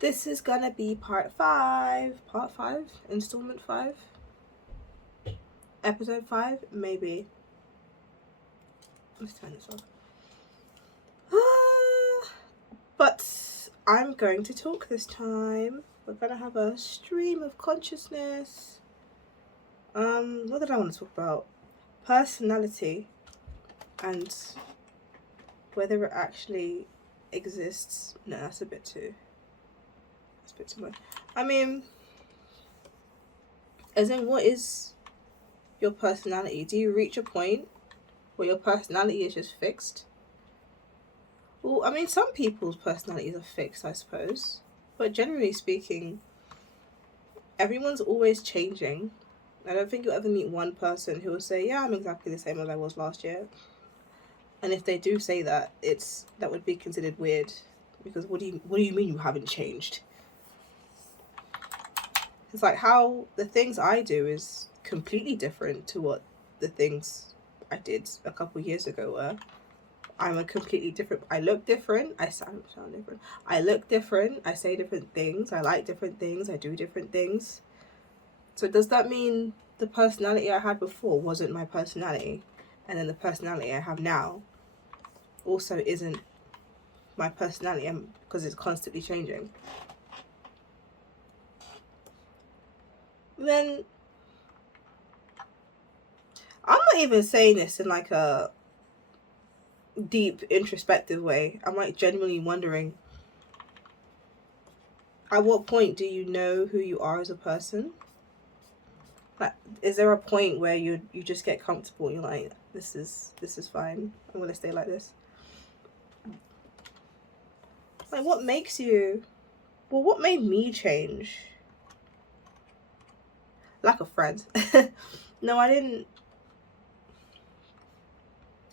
This is gonna be part 5, installment 5, episode 5, maybe. Let's turn this off. But I'm going to talk this time. We're gonna have a stream of consciousness. What did I want to talk about? Personality and whether it actually exists. No, that's a bit too much. I mean, as in, what is your personality? Do you reach a point where your personality is just fixed? Well, I mean, some people's personalities are fixed, I suppose. But generally speaking, everyone's always changing. I don't think you'll ever meet one person who will say, yeah, I'm exactly the same as I was last year. And if they do say that, that would be considered weird. Because what do you mean you haven't changed? It's like how the things I do is completely different to what the things I did a couple years ago were. I'm a completely different. I look different. I sound different. I look different. I say different things. I like different things. I do different things. So does that mean the personality I had before wasn't my personality, and then the personality I have now also isn't my personality because it's constantly changing? Then I'm not even saying this in like a deep introspective way. I'm like genuinely wondering, at what point do you know who you are as a person? Like, is there a point where you just get comfortable and you're like, this is fine, I'm gonna stay like this? Like, what makes you, well, what made me change? Lack of friends. No, I didn't.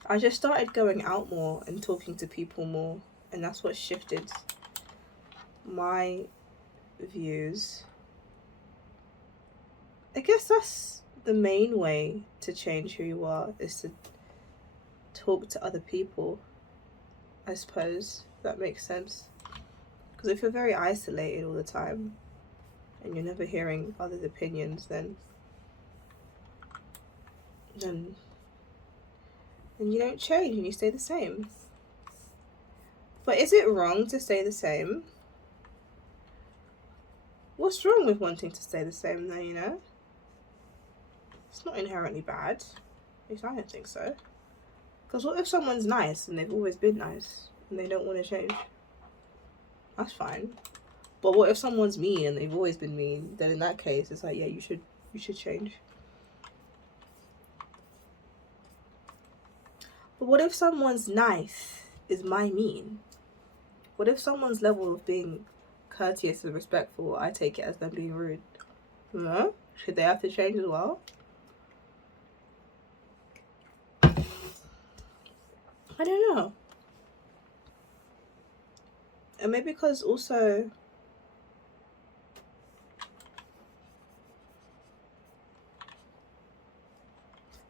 I just started going out more and talking to people more, and that's what shifted my views. I guess that's the main way to change who you are, is to talk to other people, I suppose. That makes sense. Because if you're very isolated all the time and you're never hearing others' opinions, then you don't change and you stay the same. But is it wrong to stay the same? What's wrong with wanting to stay the same though, you know? It's not inherently bad. At least I don't think so. Because what if someone's nice and they've always been nice and they don't want to change? That's fine. But what if someone's mean and they've always been mean? Then in that case, it's like, yeah, you should change. But what if someone's nice is my mean? What if someone's level of being courteous and respectful, I take it as them being rude? Huh? Should they have to change as well? I don't know. And maybe because also,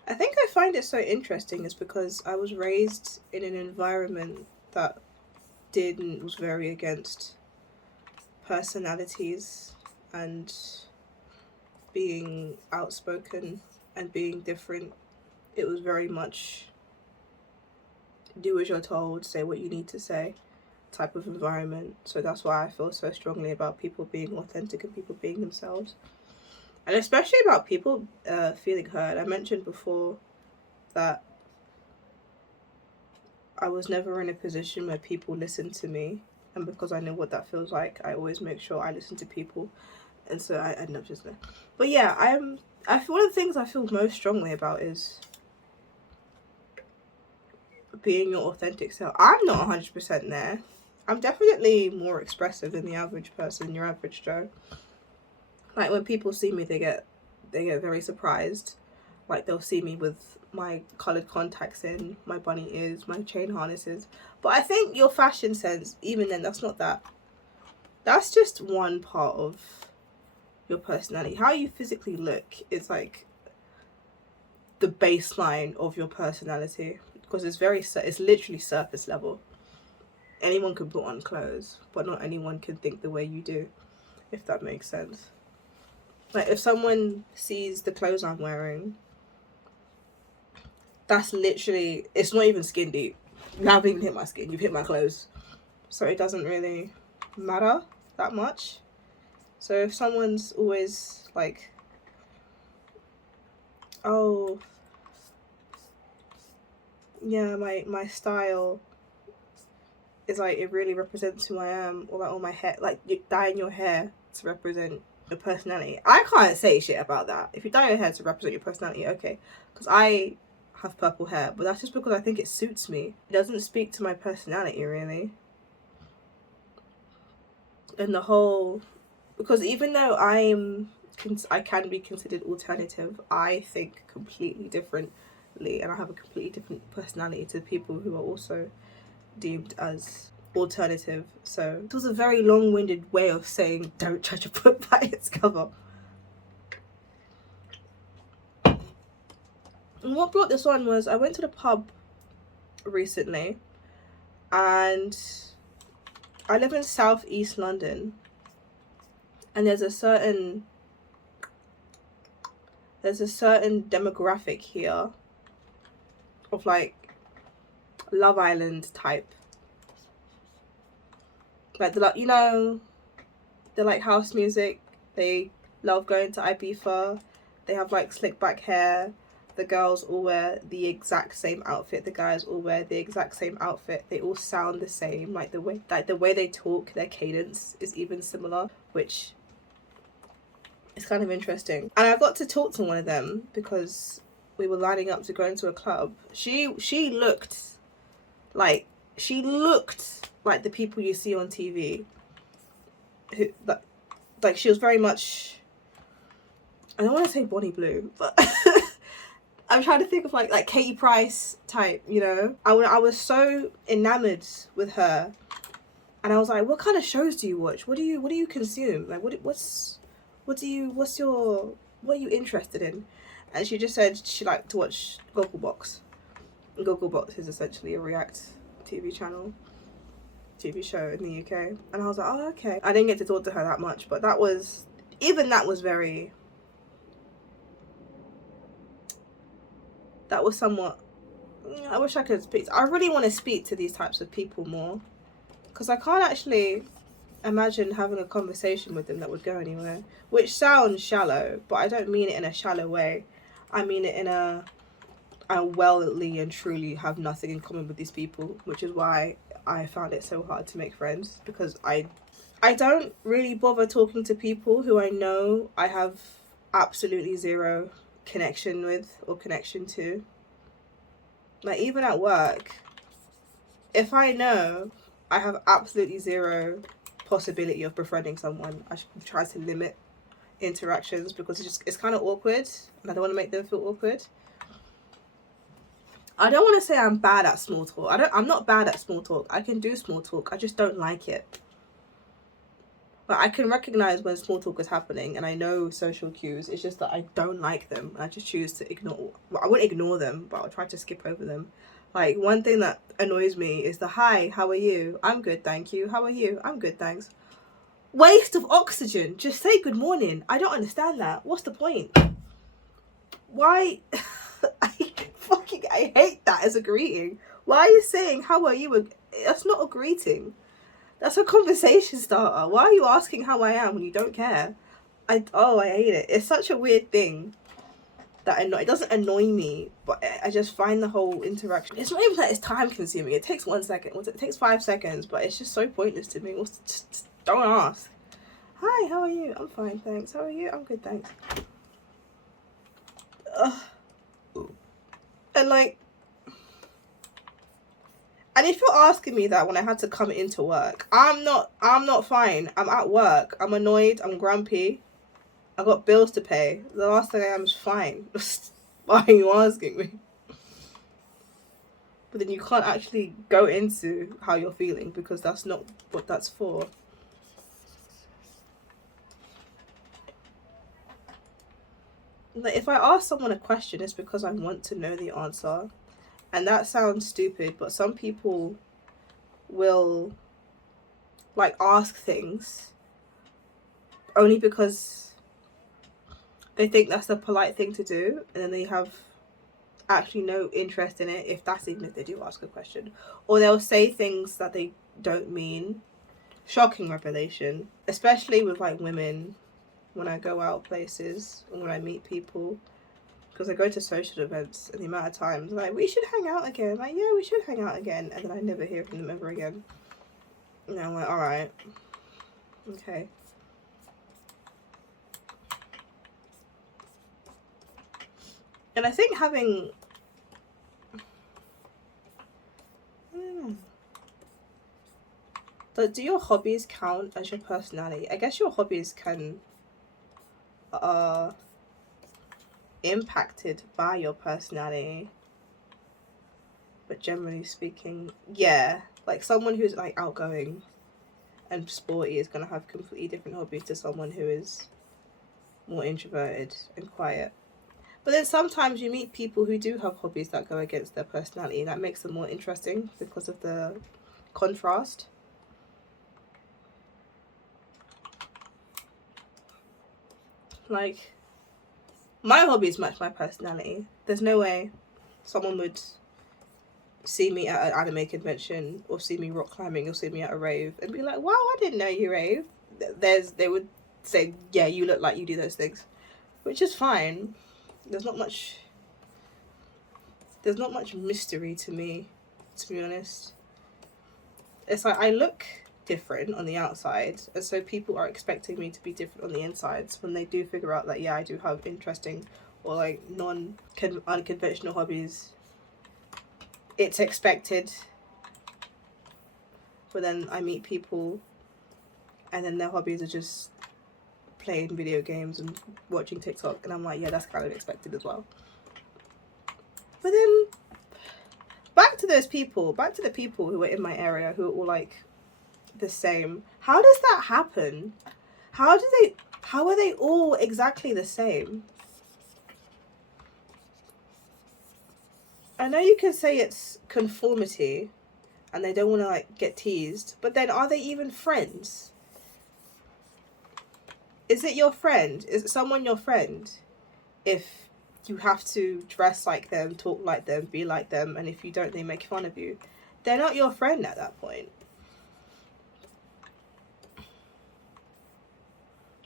I think I find it so interesting is because I was raised in an environment that was very against personalities and being outspoken and being different. It was very much do as you're told, say what you need to say type of environment. So that's why I feel so strongly about people being authentic and people being themselves. And especially about people feeling heard. I mentioned before that I was never in a position where people listened to me. And because I know what that feels like, I always make sure I listen to people. And so I end up just there. But yeah, I feel one of the things I feel most strongly about is being your authentic self. I'm not 100% there. I'm definitely more expressive than the average person, your average Joe. Like when people see me, they get very surprised. Like they'll see me with my coloured contacts in, my bunny ears, my chain harnesses. But I think your fashion sense, even then, that's not that. That's just one part of your personality. How you physically look is like the baseline of your personality, because it's literally surface level. anyone can put on clothes, but not anyone can think the way you do, if that makes sense. Like, if someone sees the clothes I'm wearing, that's literally, it's not even skin deep. You haven't even hit my skin, you've hit my clothes. So it doesn't really matter that much. So if someone's always like, oh, yeah, my style is like, it really represents who I am, or like, all my hair, like, you dyeing your hair to represent your personality. I can't say shit about that. If you dye your hair to represent your personality, okay, because I have purple hair, but that's just because I think it suits me. It doesn't speak to my personality, really. And the whole, because even though I can be considered alternative, I think completely differently, and I have a completely different personality to people who are also deemed as alternative. So it was a very long-winded way of saying don't judge a book by its cover. And what brought this on was I went to the pub recently, and I live in southeast London, and there's a certain demographic here of like Love Island type. Like, you know, they like house music, they love going to Ibiza, they have like slick back hair, the girls all wear the exact same outfit, the guys all wear the exact same outfit, they all sound the same, like the way they talk, their cadence is even similar, which is kind of interesting. And I got to talk to one of them because we were lining up to go into a club. She looked like the people you see on TV, who like she was very much, I don't want to say Bonnie Blue, but I'm trying to think of like Katie Price type, you know. I was so enamored with her, and I was like, what kind of shows do you watch? What do you consume? Like, what are you interested in? And she just said she liked to watch Gogglebox. Gogglebox is essentially a React TV show in the UK. And I was like, oh, okay. I didn't get to talk to her that much, but that was very, that was somewhat, I wish I could speak. I really want to speak to these types of people more, because I can't actually imagine having a conversation with them that would go anywhere. Which sounds shallow, but I don't mean it in a shallow way. I mean it in I wellly and truly have nothing in common with these people, which is why I found it so hard to make friends, because I don't really bother talking to people who I know I have absolutely zero connection with or connection to. Like, even at work, if I know I have absolutely zero possibility of befriending someone, I should try to limit interactions, because it's kind of awkward, and I don't want to make them feel awkward. I don't want to say I'm bad at small talk. I'm not bad at small talk. I can do small talk. I just don't like it. But I can recognize when small talk is happening, and I know social cues. It's just that I don't like them. I just choose to ignore. Well, I wouldn't ignore them, but I'll try to skip over them. Like, one thing that annoys me is the hi, how are you? I'm good, thank you. How are you? I'm good, thanks. Waste of oxygen. Just say good morning. I don't understand that. What's the point? Why? I hate that as a greeting. Why are you saying how are you? That's not a greeting. That's a conversation starter. Why are you asking how I am when you don't care? I hate it. It's such a weird thing that it doesn't annoy me, but I just find the whole interaction. It's not even that it's time consuming. It takes 1 second. It takes 5 seconds, but it's just so pointless to me. Just don't ask. Hi, how are you? I'm fine, thanks. How are you? I'm good, thanks. And like, and if you're asking me that when I had to come into work, I'm not fine. I'm at work. I'm annoyed. I'm grumpy. I got bills to pay. The last thing I am is fine. Why are you asking me? But then you can't actually go into how you're feeling, because that's not what that's for. Like, if I ask someone a question, it's because I want to know the answer. And that sounds stupid, but some people will like ask things only because they think that's a polite thing to do, and then they have actually no interest in it, if they do ask a question. Or they'll say things that they don't mean. Shocking revelation, especially with like women, when I go out places and when I meet people, because I go to social events, and the amount of times like, we should hang out again, like, yeah, we should hang out again, and then I never hear from them ever again. And I'm like, all right, okay. And I think having, but do your hobbies count as your personality? I guess your hobbies can impacted by your personality, but generally speaking, yeah, like someone who's like outgoing and sporty is going to have completely different hobbies to someone who is more introverted and quiet. But then sometimes you meet people who do have hobbies that go against their personality, and that makes them more interesting because of the contrast. Like, my hobbies match my personality. There's no way someone would see me at an anime convention, or see me rock climbing, or see me at a rave and be like, wow, I didn't know you rave. They would say, yeah, you look like you do those things, which is fine. There's not much mystery to me, to be honest. It's like I look different on the outside, and so people are expecting me to be different on the insides when they do figure out that, yeah, I do have interesting or like unconventional hobbies. It's expected. But then I meet people and then their hobbies are just playing video games and watching TikTok, and I'm like, yeah, that's kind of expected as well. But then back to the people who are in my area who are all like the same. How does that happen? How are they all exactly the same? I know you can say it's conformity and they don't want to like get teased, but then are they even friends? Is it your friend? Is someone your friend if you have to dress like them, talk like them, be like them, and if you don't, they make fun of you? They're not your friend at that point.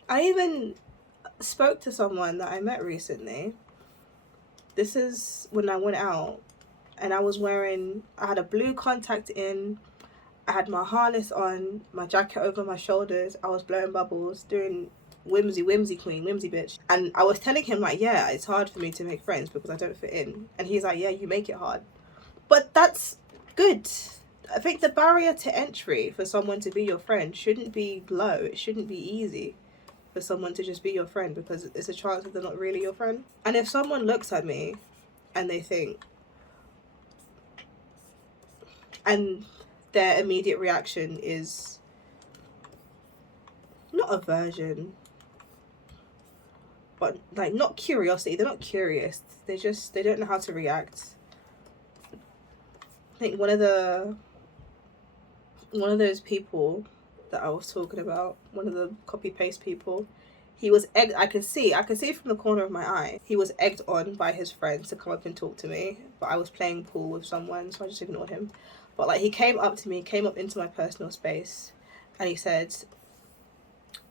I even spoke to someone that I met recently. This is when I went out, and I had a blue contact in, I had my harness on, my jacket over my shoulders, I was blowing bubbles, doing whimsy queen, whimsy bitch. And I was telling him like, yeah, it's hard for me to make friends because I don't fit in. And he's like, yeah, you make it hard. But that's good. I think the barrier to entry for someone to be your friend shouldn't be low. It shouldn't be easy for someone to just be your friend, because it's a chance that they're not really your friend. And if someone looks at me and they think, and their immediate reaction is not aversion, but like not curiosity. They're not curious. They don't know how to react. I think one of those people that I was talking about, one of the copy paste people, he was egged. I could see from the corner of my eye, he was egged on by his friends to come up and talk to me. But I was playing pool with someone, so I just ignored him. But like, he came up to me, came up into my personal space, and he said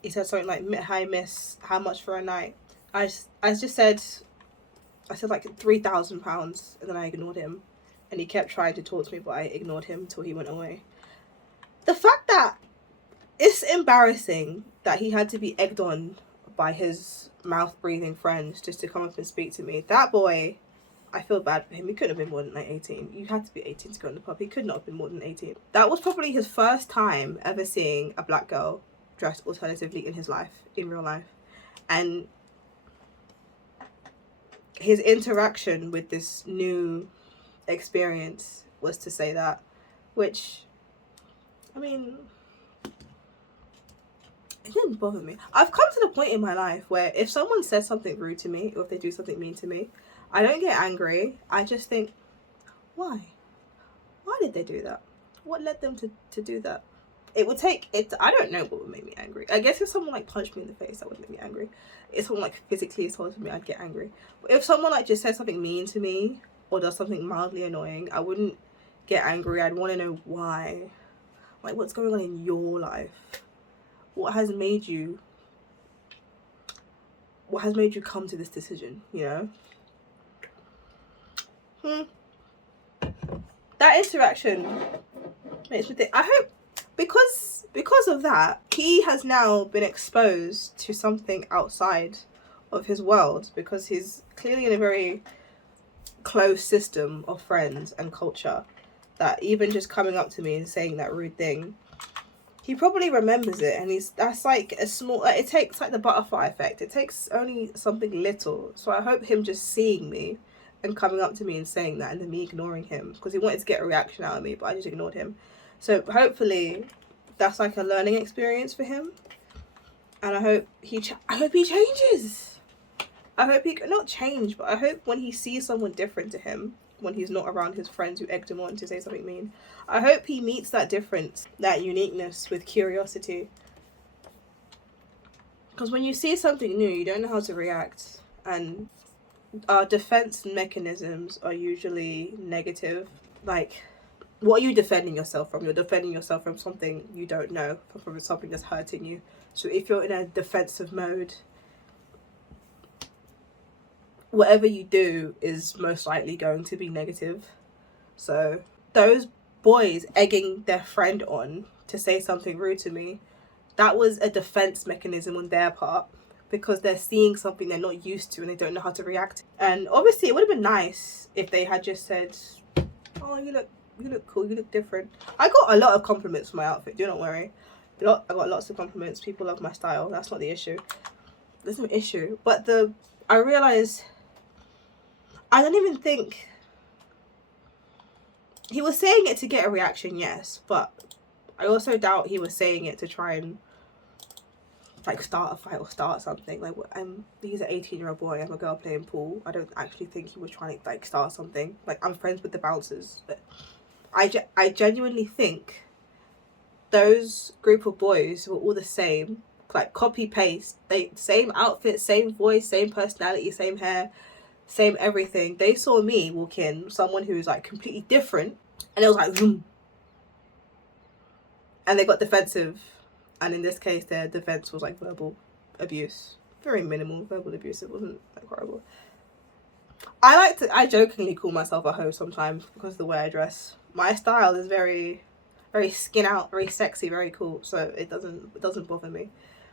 something like, "Hi miss, how much for a night?" I just said like £3,000, and then I ignored him, and he kept trying to talk to me, but I ignored him until he went away. The fact that it's embarrassing that he had to be egged on by his mouth breathing friends just to come up and speak to me. That boy, I feel bad for him. He couldn't have been more than like 18. You had to be 18 to go in the pub. He could not have been more than 18. That was probably his first time ever seeing a black girl dressed alternatively in his life, in real life. And his interaction with this new experience was to say that, which, I mean, it didn't bother me. I've come to the point in my life where if someone says something rude to me, or if they do something mean to me, I don't get angry. I just think, why? Why did they do that? What led them to do that? It would take it. I don't know what would make me angry. I guess if someone like punched me in the face, that would make me angry. If someone like physically assaulted me, I'd get angry. But if someone like just said something mean to me or does something mildly annoying, I wouldn't get angry. I'd want to know why. Like, what's going on in your life? What has made you come to this decision, you know? That interaction makes me think, I hope because of that, he has now been exposed to something outside of his world, because he's clearly in a very close system of friends and culture, that even just coming up to me and saying that rude thing, he probably remembers it, and that's like a small, like, it takes like the butterfly effect. It takes only something little. So I hope him just seeing me and coming up to me and saying that, and then me ignoring him, because he wanted to get a reaction out of me, but I just ignored him. So hopefully that's like a learning experience for him, and I hope he changes. I hope he not change, but I hope when he sees someone different to him, when he's not around his friends who egged him on to say something mean, I hope he meets that difference, that uniqueness, with curiosity. Because when you see something new, you don't know how to react, and our defense mechanisms are usually negative. Like, what are you defending yourself from? You're defending yourself from something you don't know, from something that's hurting you. So if you're in a defensive mode, whatever you do is most likely going to be negative. So those boys egging their friend on to say something rude to me, that was a defense mechanism on their part, because they're seeing something they're not used to and they don't know how to react. And obviously it would have been nice if they had just said, oh, you look cool, you look different. I got a lot of compliments for my outfit, do not worry. I got lots of compliments. People love my style. That's not the issue. There's no issue. But I realised, I don't even think he was saying it to get a reaction, yes, but I also doubt he was saying it to try and like start a fight or start something. Like, he's an 18-year-old boy, I'm a girl playing pool. I don't actually think he was trying to like start something. Like, I'm friends with the bouncers, but I genuinely think those group of boys were all the same, like copy paste. They same outfit, same voice, same personality, same hair, same everything. They saw me walk in, someone who's like completely different, and it was like zoom, and they got defensive. And in this case, their defense was like verbal abuse, very minimal verbal abuse. It wasn't like horrible. I jokingly call myself a hoe sometimes because of the way I dress. My style is very, very skin out, very sexy, very cool. So it doesn't bother me.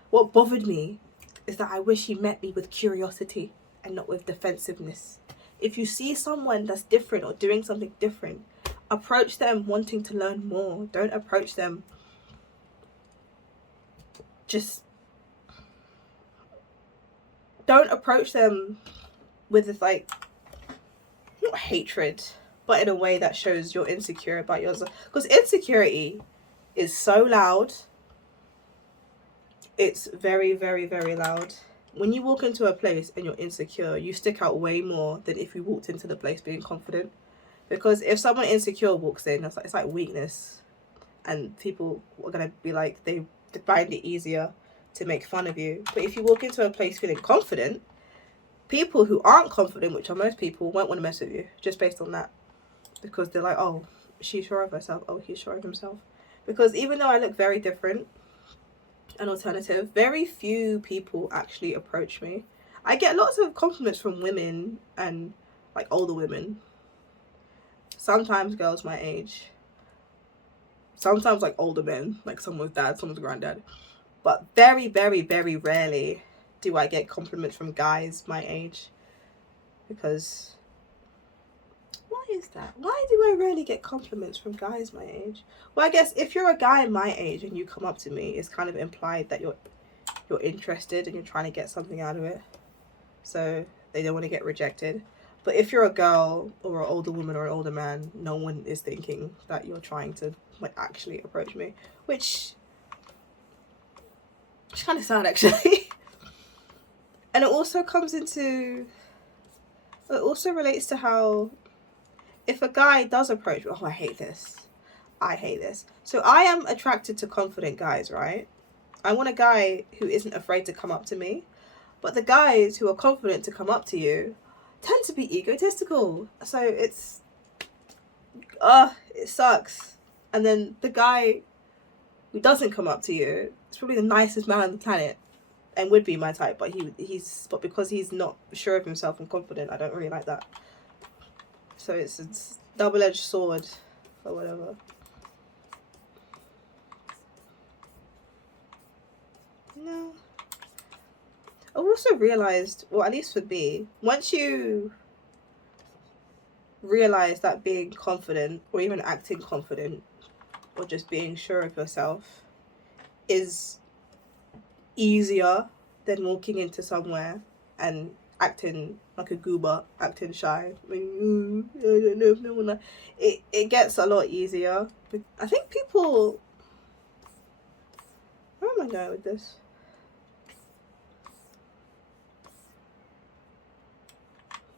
What bothered me is that I wish he met me with curiosity and not with defensiveness. If you see someone that's different or doing something different, approach them wanting to learn more. Don't approach them with this, like, not hatred, but in a way that shows you're insecure about yourself. Because insecurity is so loud. It's very, very, very loud. When you walk into a place and you're insecure, you stick out way more than if you walked into the place being confident. Because if someone insecure walks in, it's like weakness, and people are gonna be like, they find it easier to make fun of you. But if you walk into a place feeling confident, people who aren't confident, which are most people, won't want to mess with you just based on that, because they're like, oh, she's sure of herself, oh, he's sure of himself. Because even though I look very different and alternative, very few people actually approach me. I get lots of compliments from women, and like older women, sometimes girls my age, sometimes like older men, like someone's dad, someone's granddad. But very, very, very rarely do I get compliments from guys my age. Because why is that? Why do I rarely get compliments from guys my age? Well, I guess if you're a guy my age and you come up to me, it's kind of implied that you're interested and you're trying to get something out of it. So they don't want to get rejected. But if you're a girl or an older woman or an older man, no one is thinking that you're trying to like actually approach me, which is kind of sad actually. And it also relates to how if a guy does approach me, oh, I hate this. I hate this. So I am attracted to confident guys, right? I want a guy who isn't afraid to come up to me. But the guys who are confident to come up to you tend to be egotistical. So it sucks. And then the guy who doesn't come up to you is probably the nicest man on the planet and would be my type, but but because he's not sure of himself and confident, I don't really like that. So it's double-edged sword or whatever. No. I also realised, well, at least for me, once you realise that being confident or even acting confident or just being sure of yourself is easier than walking into somewhere and acting like a goober, acting shy. I mean, I don't know if no one. It gets a lot easier. I think people. Where am I going with this?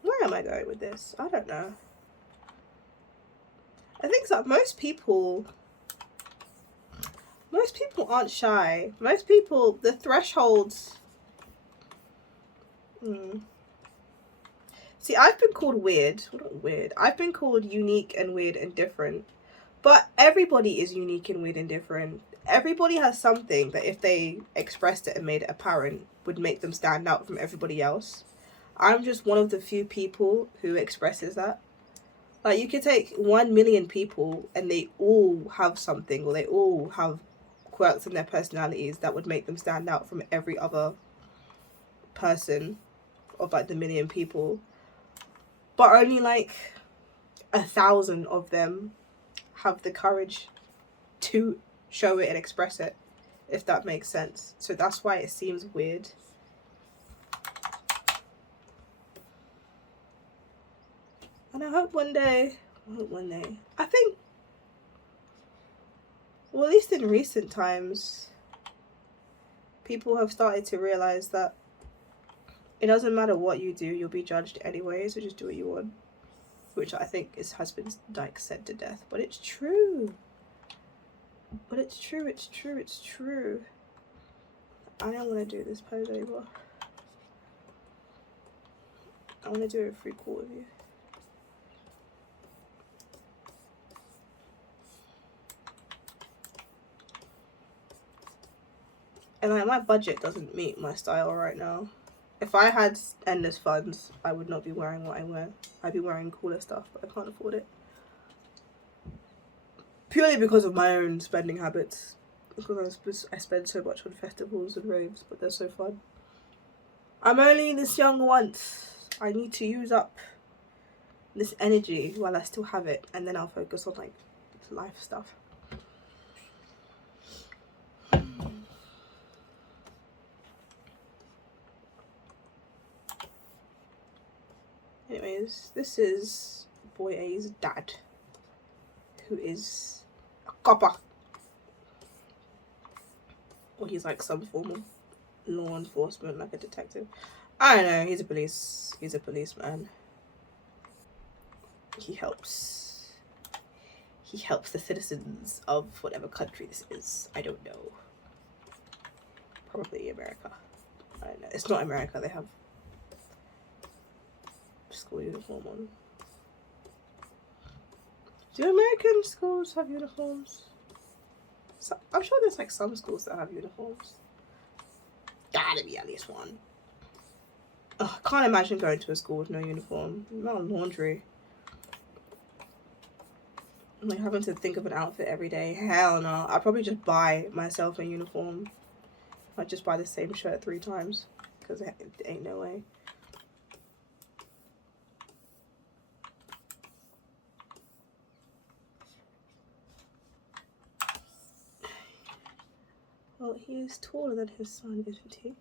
Where am I going with this? I don't know. I think that most people aren't shy. Most people, the thresholds. See, I've been called weird. Well, not weird. I've been called unique and weird and different. But everybody is unique and weird and different. Everybody has something that if they expressed it and made it apparent would make them stand out from everybody else. I'm just one of the few people who expresses that. Like, you could take 1 million people and they all have something, or they all have quirks in their personalities that would make them stand out from every other person of like the million people. But only like 1,000 of them have the courage to show it and express it, if that makes sense. So that's why it seems weird. And I hope one day, I think, well, at least in recent times, people have started to realize that it doesn't matter what you do, you'll be judged anyway, so just do what you want. Which I think has been like said to death, but it's true. It's true. I don't want to do this pose anymore. I want to do a free quarter view. And like, my budget doesn't meet my style right now. If I had endless funds, I would not be wearing what I wear. I'd be wearing cooler stuff, but I can't afford it. Purely because of my own spending habits. Because I spend so much on festivals and raves, but they're so fun. I'm only this young once. I need to use up this energy while I still have it, and then I'll focus on like life stuff. Anyways, this is Boy A's dad, who is a copper. Or he's like some form of law enforcement, like a detective. I don't know, he's a policeman. He helps the citizens of whatever country this is. I don't know. Probably America. I don't know. It's not America, they have school uniform on. Do American schools have uniforms? So, I'm sure there's like some schools that have uniforms. Gotta be at least one. Oh, I can't imagine going to a school with no uniform. Not laundry. I'm like having to think of an outfit every day. Hell no. I'd probably just buy myself a uniform. I'd just buy the same shirt 3 times. Because it ain't no way. Well, he is taller than his son, isn't he?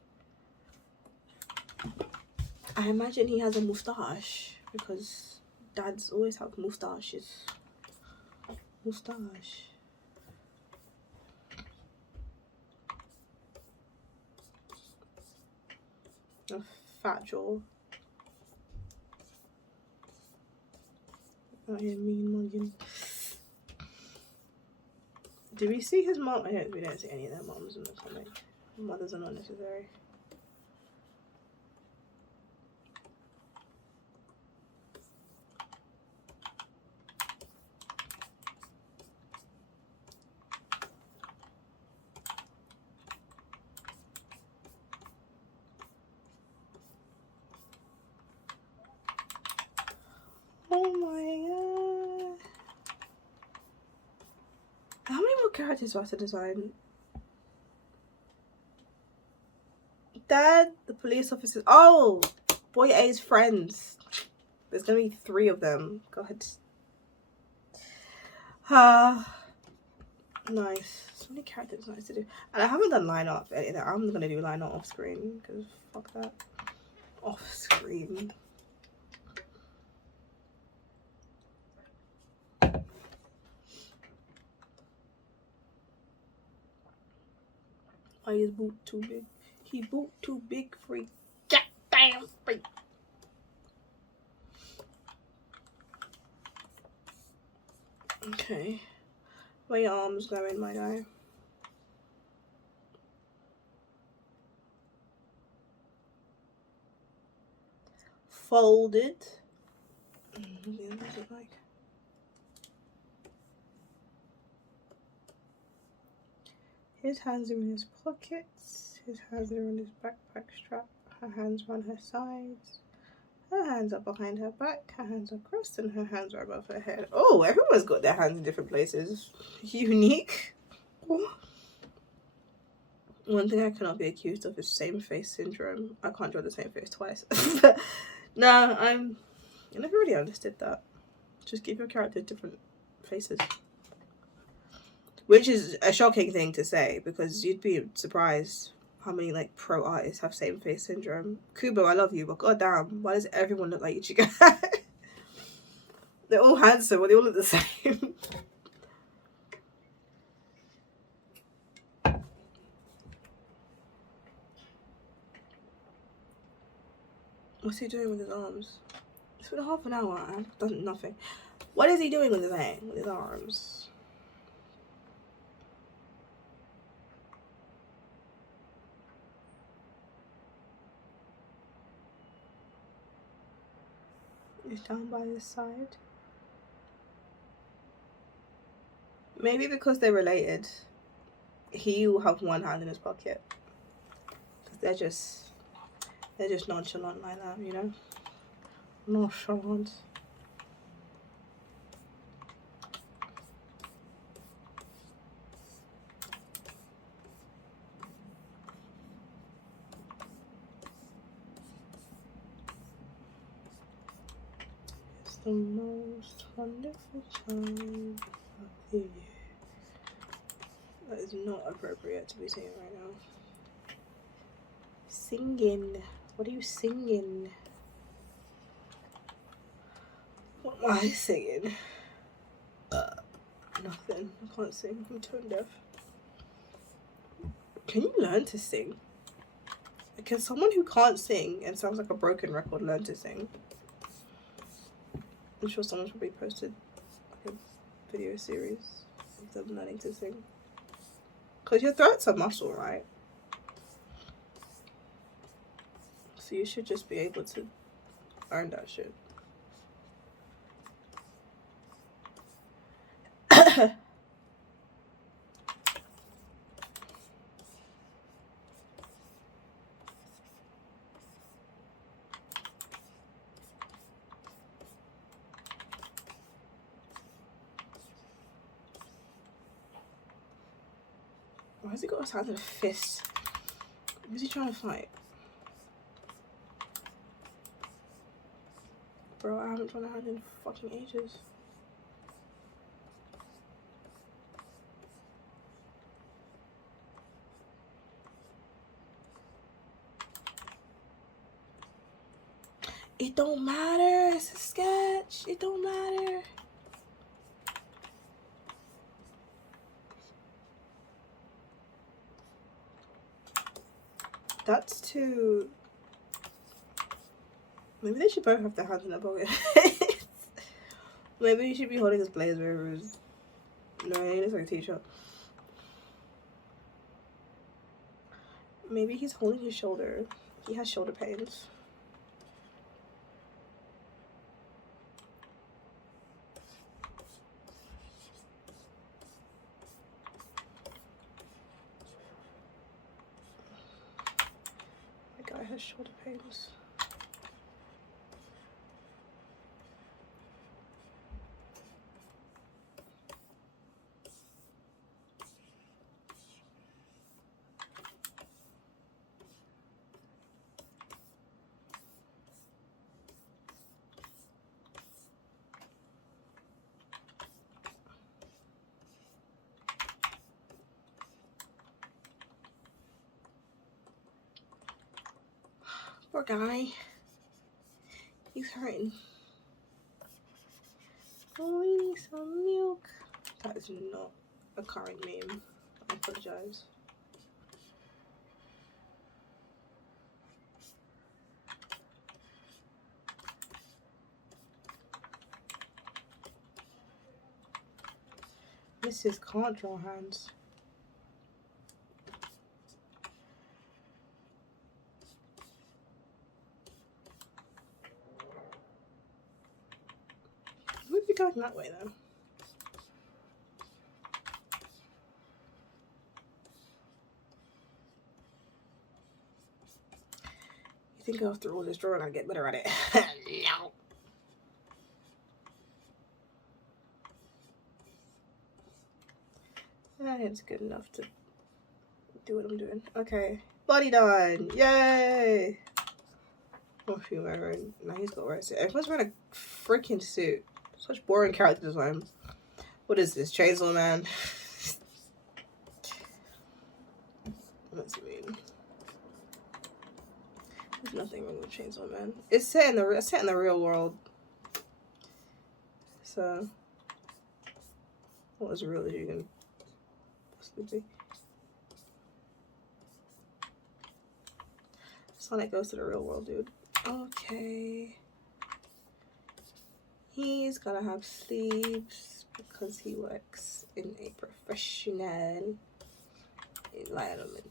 I imagine he has a moustache because dads always have moustaches. Moustache. A fat jaw. Oh yeah, mean mugging. Do we see his mom? We don't see any of their moms in the comic. Mothers are not necessary. Oh my god. How many more characters do I have to design? Dad, the police officers. Oh, Boy A's friends. There's gonna be 3 of them. God. Nice. So many characters nice to do. And I haven't done line art for anything. I'm gonna do line art off screen because fuck that. Off screen. Why is boot too big? He boot too big for a goddamn freak. Okay. Where your arms going, my guy? Folded. What do the others look like? His hands are in his pockets. His hands are on his backpack strap. Her hands are on her sides. Her hands are behind her back. Her hands are crossed and her hands are above her head. Oh, everyone's got their hands in different places. Unique. One thing I cannot be accused of is same face syndrome. I can't draw the same face twice. No, I never really understood that. Just give your character different faces. Which is a shocking thing to say because you'd be surprised how many like pro artists have same face syndrome. Kubo, I love you, but goddamn, why does everyone look like Ichigo? They're all handsome, but they all look the same. What's he doing with his arms? It's been half an hour and I've done nothing. What is he doing with his hand, with his arms? He's down by his side. Maybe because they're related, he will have one hand in his pocket. Because they're just nonchalant like that, you know? Nonchalant. It's the most wonderful time of the year. That is not appropriate to be singing right now. Singing. What are you singing? What am I singing? Nothing. I can't sing. I'm tone deaf. Can you learn to sing? Can someone who can't sing and sounds like a broken record learn to sing? I'm sure someone's probably posted like a video series of them learning to sing. Because your throat's a muscle, right? So you should just be able to earn that shit. Why has he got his hands in a fist? Who's he trying to fight? Bro, I haven't drawn a hand in fucking ages. It don't matter. It's a sketch. It don't matter. That's too... Maybe they should both have their hands in their pocket. Maybe he should be holding his blazer. No, he looks like a teacher. Maybe he's holding his shoulder. He has shoulder pains. My guy has shoulder pains. Poor guy. He's hurting. Oh, we need some milk. That is not a current meme. I apologize. Mrs. can't draw hands. Would be going that way though. You think after all this drawing I'd get better at it? No. It's good enough to do what I'm doing. Okay, body done! Yay! Oh, shoot, wearing. Now he's got to wear a suit. Everyone's wearing a freaking suit. Such boring character design. What is this, Chainsaw Man? What's it mean? There's nothing wrong with Chainsaw Man. It's set in the real world. So, what as real as you can possibly be? Sonic goes to the real world, dude. Okay. He's gonna have sleeves because he works in a professional environment.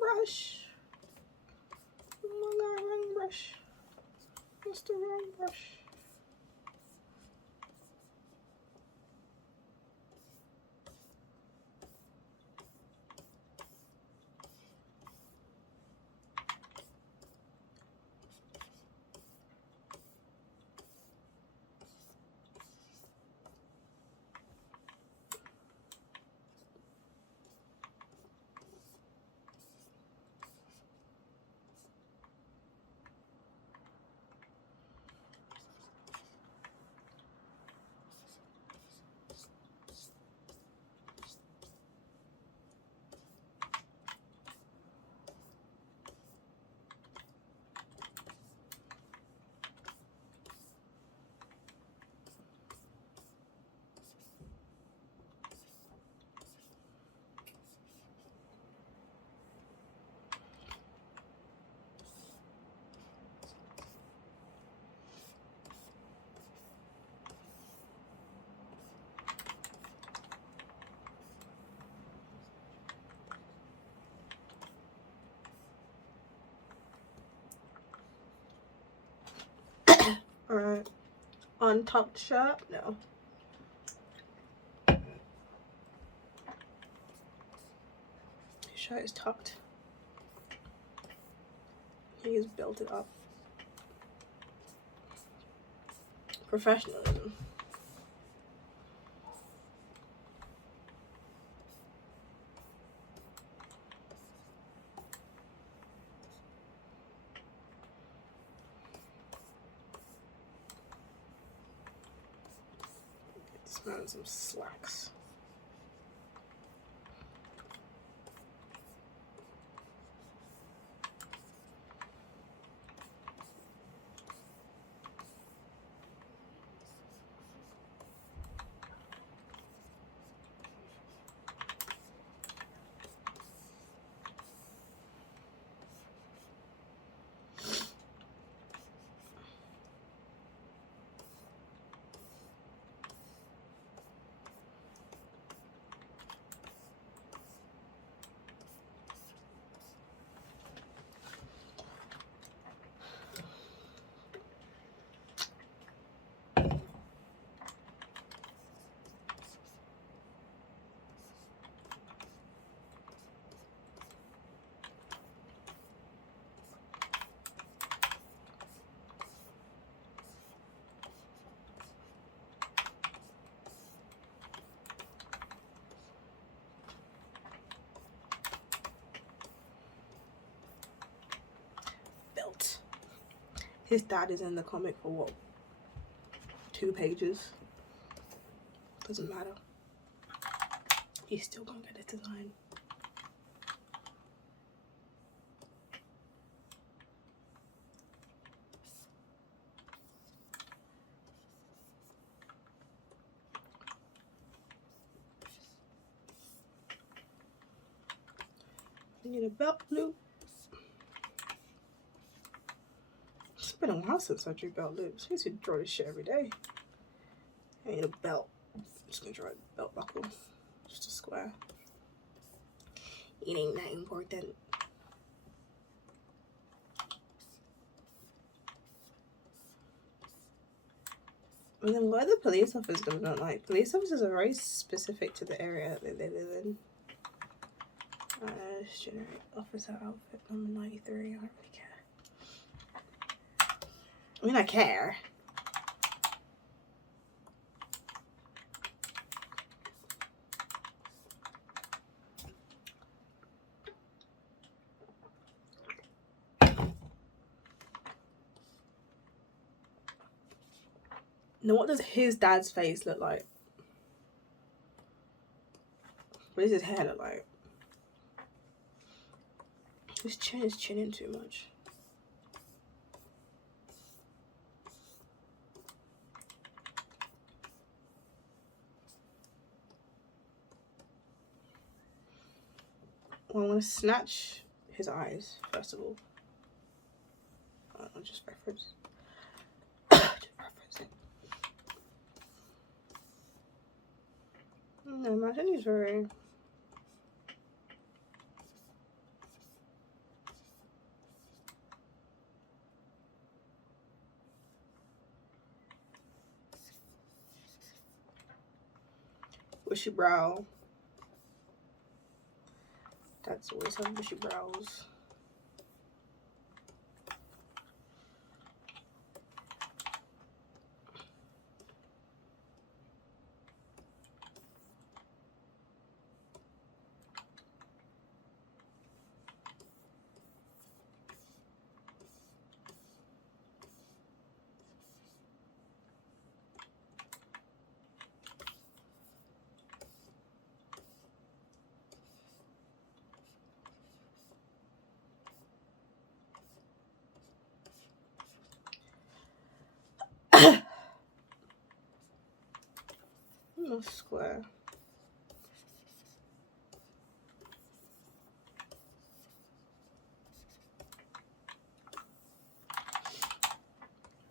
Brush. Oh my god, wrong brush. What's the wrong brush? Alright. Untucked shirt? No. His shirt is tucked. He is belted up. Professionalism. And some slacks. Belt. His dad is in the comic for what? 2 pages. Doesn't matter. He's still gonna get his design. I need a belt loop. It's been a while since I drew belt loops. I used to draw this shit every day. I need a belt. I'm just gonna draw a belt buckle. Just a square. It ain't that important. And then what are the police officers gonna look like? Police officers are very specific to the area that they live in. Generate officer outfit number 93. I don't really care. I mean, I care. Now, what does his dad's face look like? What does his hair look like? His chin is chinning too much. Well, I'm going to snatch his eyes, first of all. I'll just reference. Just reference it. No, imagine he's very... bushy brow. That's always have bushy brows. No square.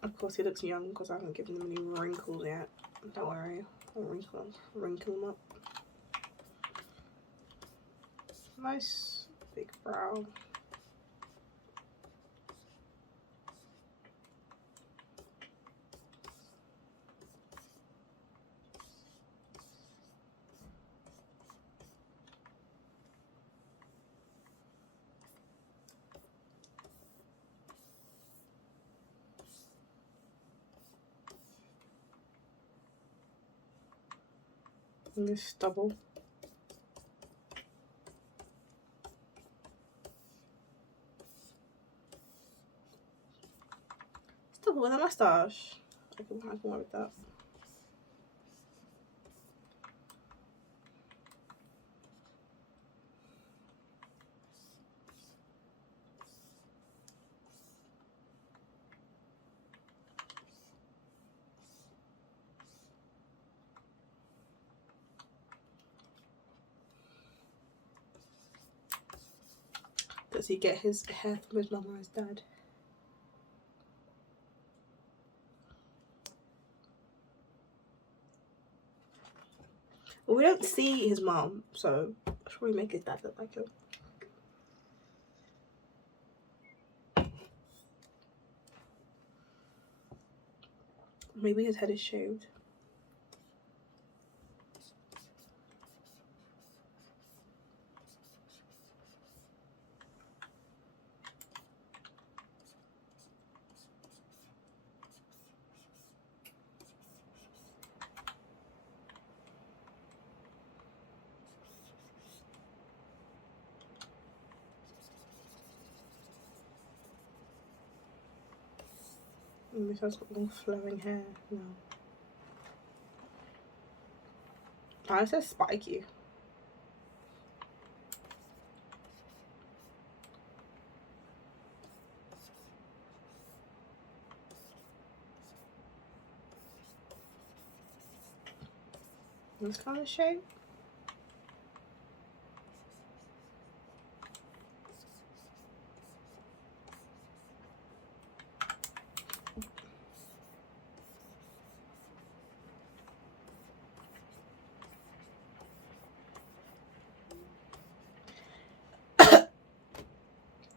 Of course, he looks young because I haven't given him any wrinkles yet. Don't worry, I'll wrinkle him up. Nice big brow. And this stubble. Stubble with a mustache. I can work with that. Does he get his hair from his mum or his dad? Well, we don't see his mum, so I should probably make his dad look like him. Maybe his head is shaved. Maybe he's got long flowing hair. No. Oh, it says spiky. This kind of shape.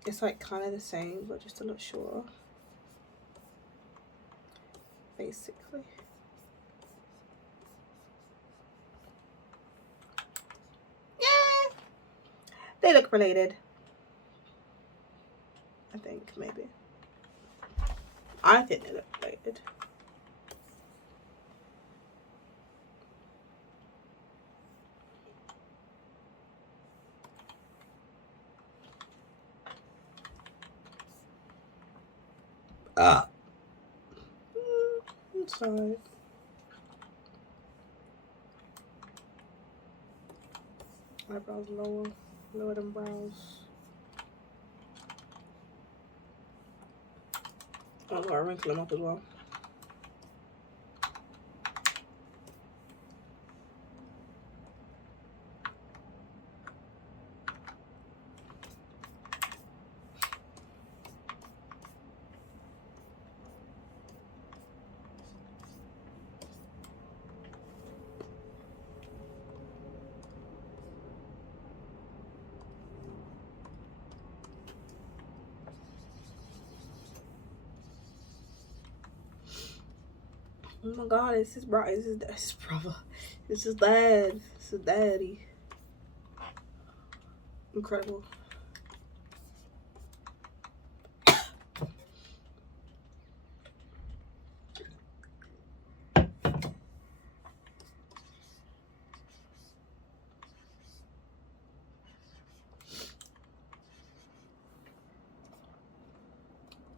It's like kind of the same, but just a lot shorter. Basically. Yeah, they look related. I think maybe. I think they look related. It's alright. Eyebrows lower than brows. I've got to wrinkle them up as well. Oh my god, this is brother. This is dad. This is daddy. Incredible.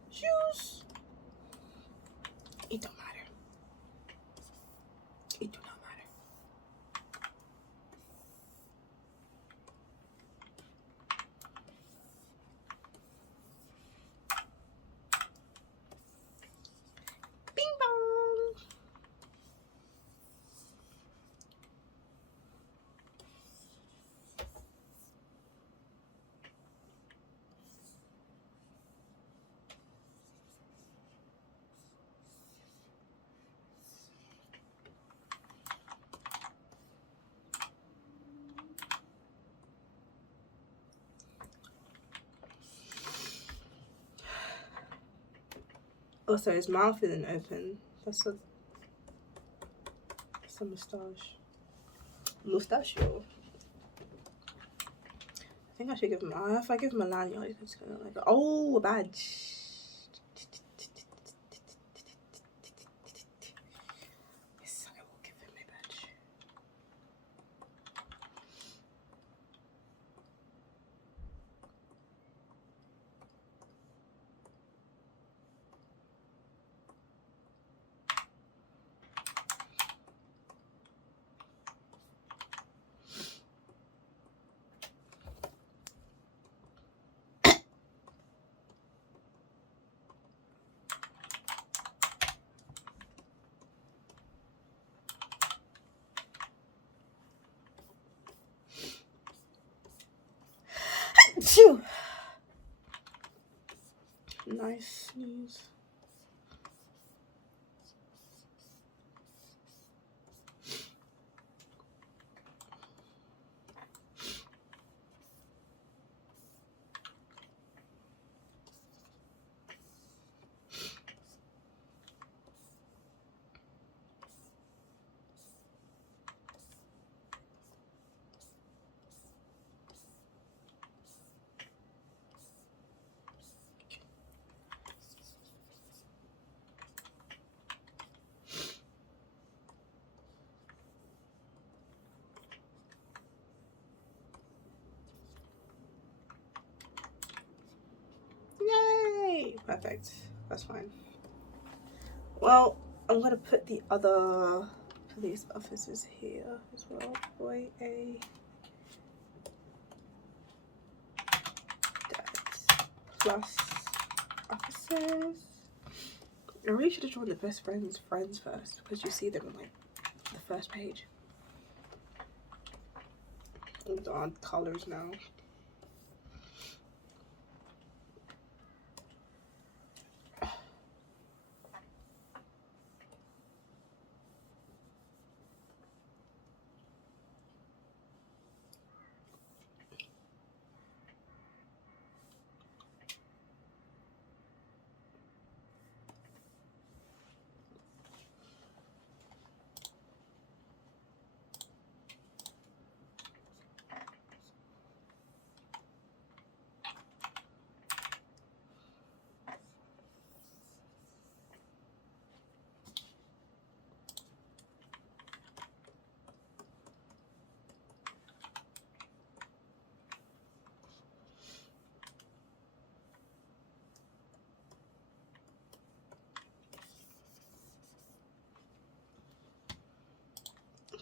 Shoes. It don't matter. It do not matter. Bing bong. Also, his mouth isn't open. That's a moustache. Mustachio. I think I should give him. If I give him a lanyard, he's gonna like. Oh, a badge. Yes, I will give him a badge. Nice sneeze. Yay! Perfect. That's fine. Well, I'm gonna put the other police officers here as well. Boy A. Dad. Plus officers. I really should have drawn the best friends first because you see them on like the first page. On colors now.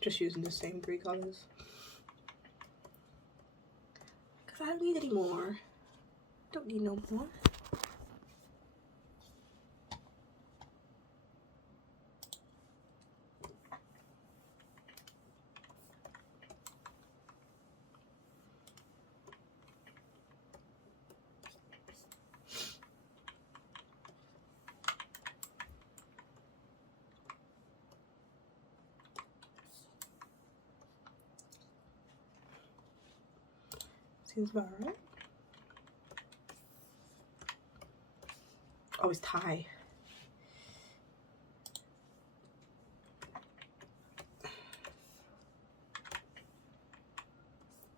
Just using the same 3 colors because I don't need any more. Don't need no more. Seems about right. Oh, it's tie.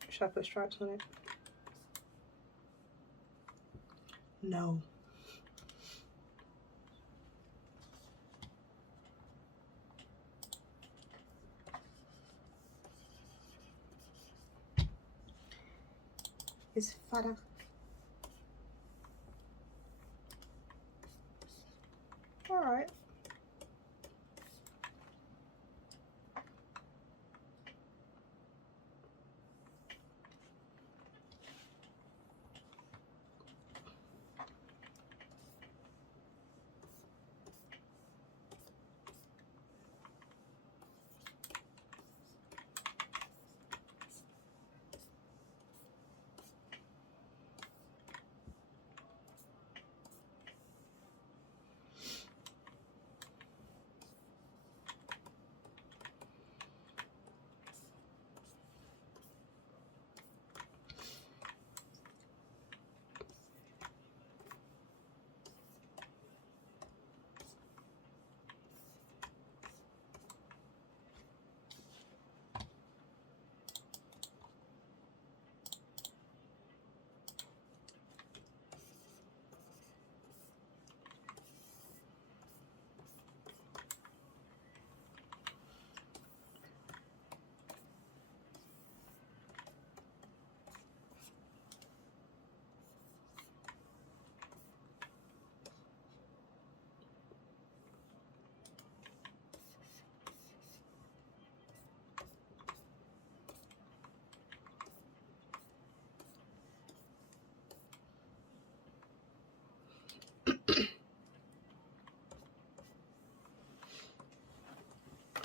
Should I put stripes on it? No. It's fatter. Alright.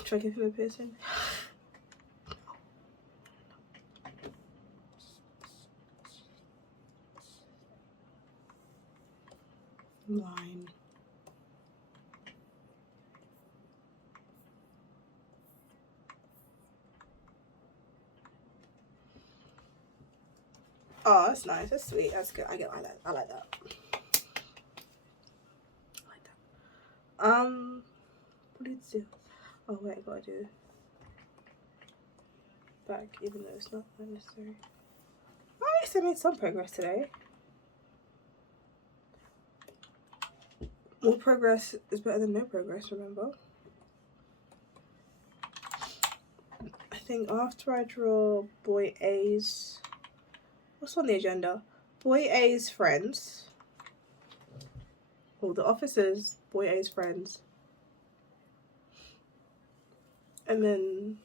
Should I give him a piercing? line. Oh, that's nice. That's sweet. That's good. I get like that. I like that. I like that. What did it do? Oh wait, I gotta do back, even though it's not necessary. Oh, at least I made some progress today. More progress is better than no progress, remember? I think after I draw boy A's, what's on the agenda? Boy A's friends. Oh, the officers, boy A's friends. And then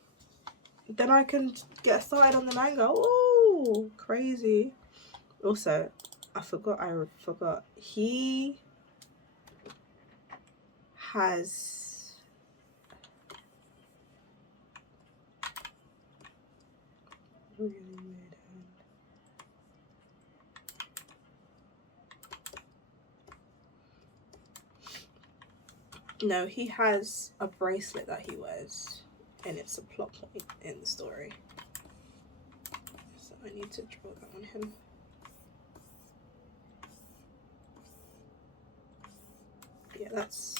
I can get started on the manga. Oh, crazy. Also, I forgot. He has really weird hand. No, he has a bracelet that he wears, and it's a plot point in the story. So I need to draw that on him. Yeah, that's...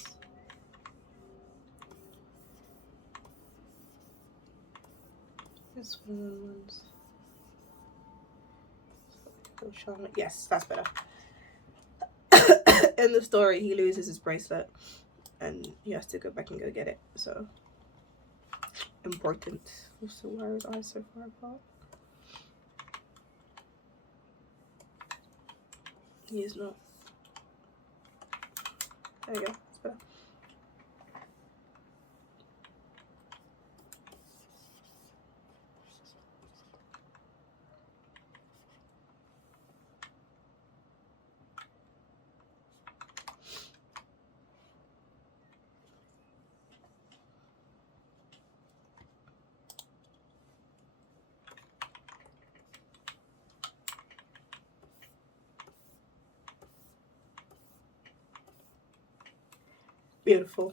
This one's... Yes, that's better. In the story, he loses his bracelet, and he has to go back and go get it. So important. Also, why are his eyes so far apart? He is not. There you go. That's better. Beautiful.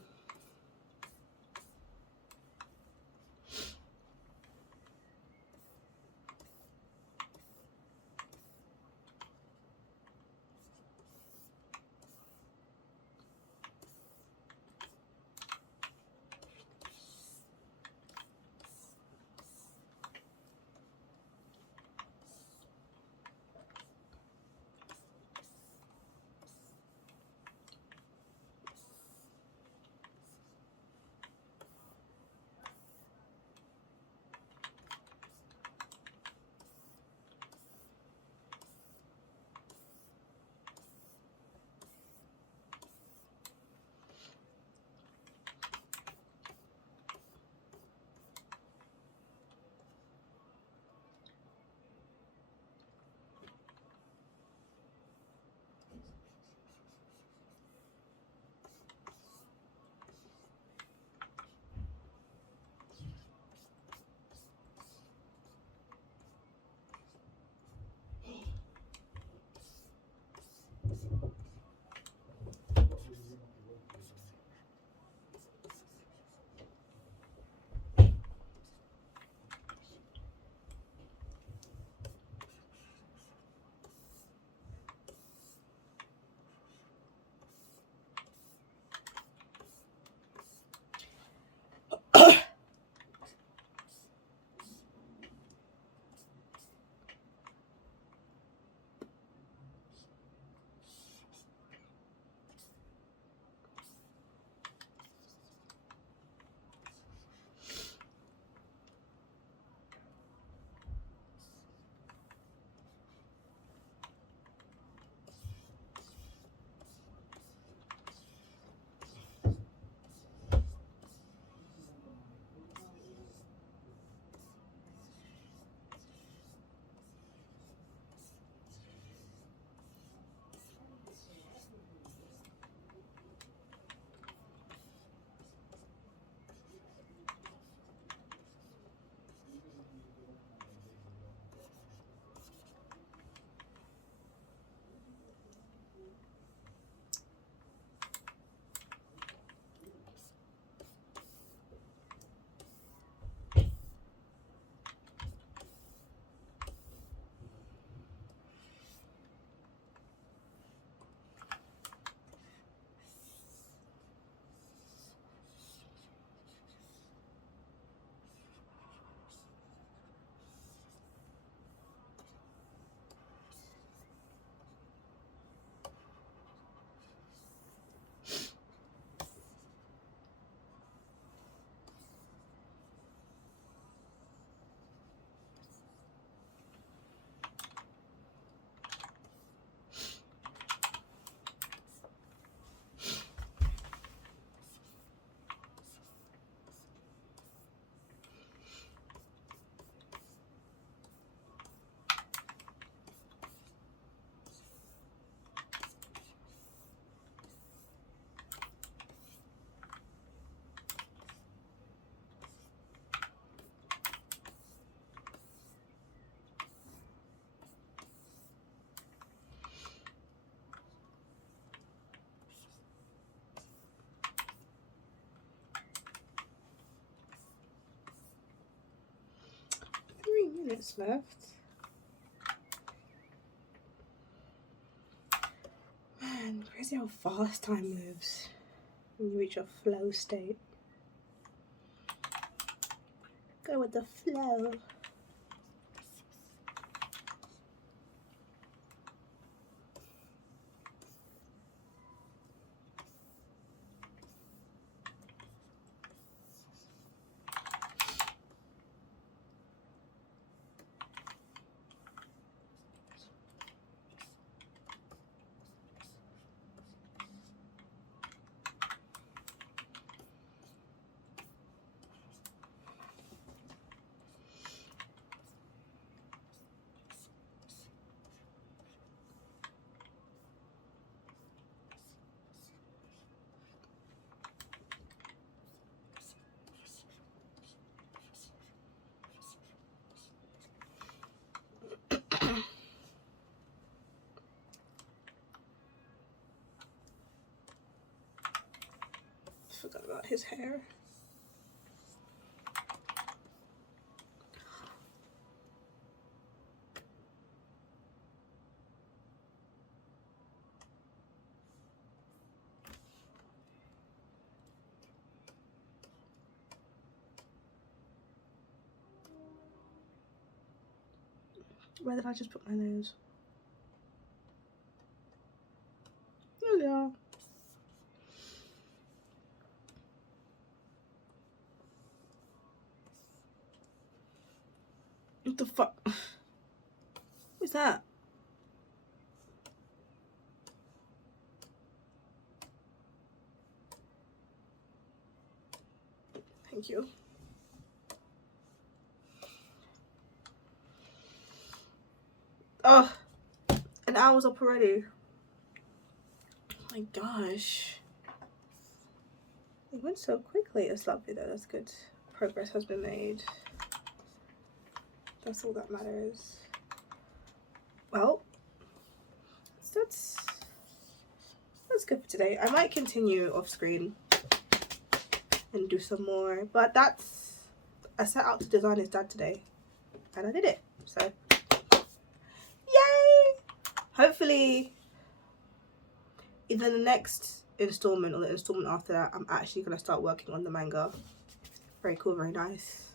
minutes left. Man, crazy how fast time moves when you reach a flow state. Go with the flow. Forgot about his hair. Where did I just put my nose? There we are. What the fuck? What's that? Thank you. Oh, an hour's up already. Oh my gosh. It went so quickly. It's lovely though, that's good. Progress has been made. That's all that matters. Well, that's good for today. I might continue off screen and do some more, but I set out to design his dad today and I did it, so yay! Hopefully either the next installment or the installment after that, I'm actually going to start working on the manga. Very cool, very nice.